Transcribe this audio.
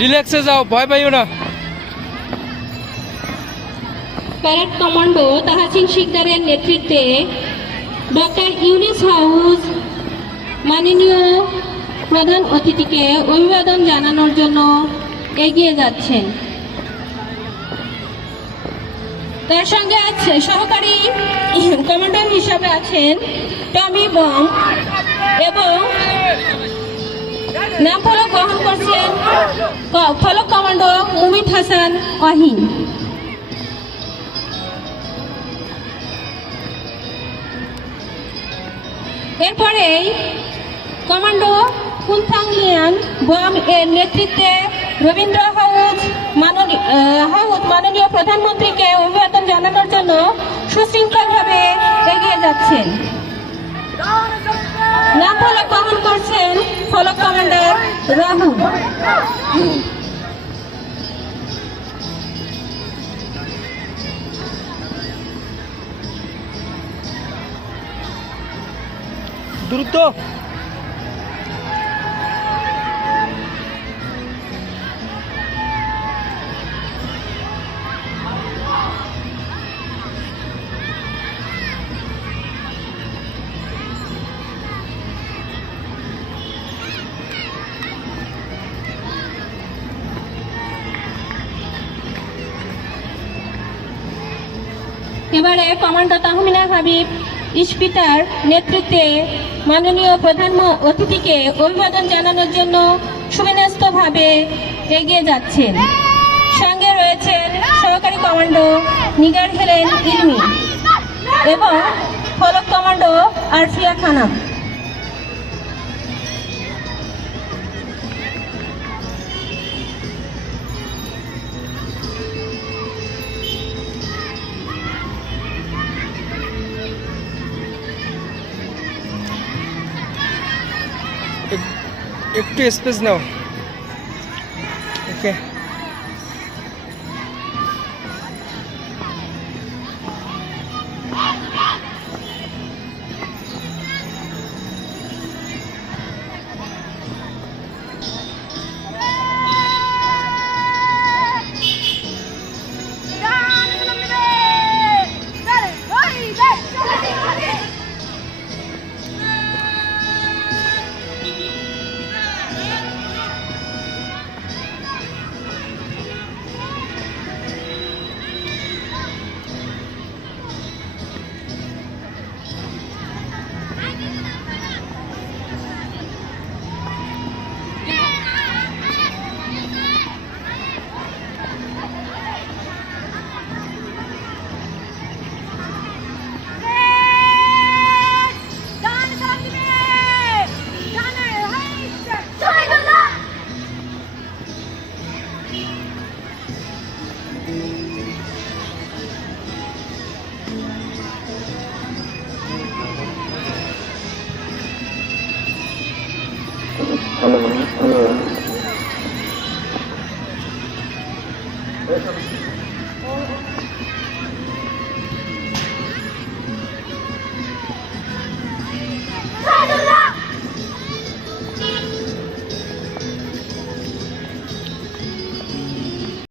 রিল্যাক্সে যাও, ভয় পাইও না। প্যারেড কমান্ডো তাহাসিন শিকদারের নেতৃত্বে ডক্টর ইউনিস হাউস মাননীয় প্রধান অতিথিকে অভিবাদন জানানোর জন্য এগিয়ে যাচ্ছেন। তার সঙ্গে আছে সহকারী কমান্ডার হিসাবে আছেন টমি বং এবং নাম ফলক গ্রহণ করছেন ফলক কমান্ডো মুমিত হাসান অহিন। এরপরে কমান্ডো কুলথাংলিয়ান বম এর নেতৃত্বে রবীন্দ্র হাউস মাননীয় প্রধানমন্ত্রীকে অভিবাদন জানানোর জন্য সুশৃঙ্খলভাবে এগিয়ে যাচ্ছেন। নাম ফলক গ্রহণ করছেন ফলক কমান্ডার রাহুল। দ্রুত এবারে কমান্ডার তাহমিনা হাবিব ইস্পিতার নেতৃত্বে মাননীয় প্রধান অতিথিকে অভিবাদন জানানোর জন্য সুবিন্যস্তভাবে এগিয়ে যাচ্ছেন। সঙ্গে রয়েছেন সহকারী কমান্ডো নিগার হেলেন ইলমি এবং ফলক কমান্ডো আরফিয়া খানম। একটু স্পেস নাও। ওকে, Hello.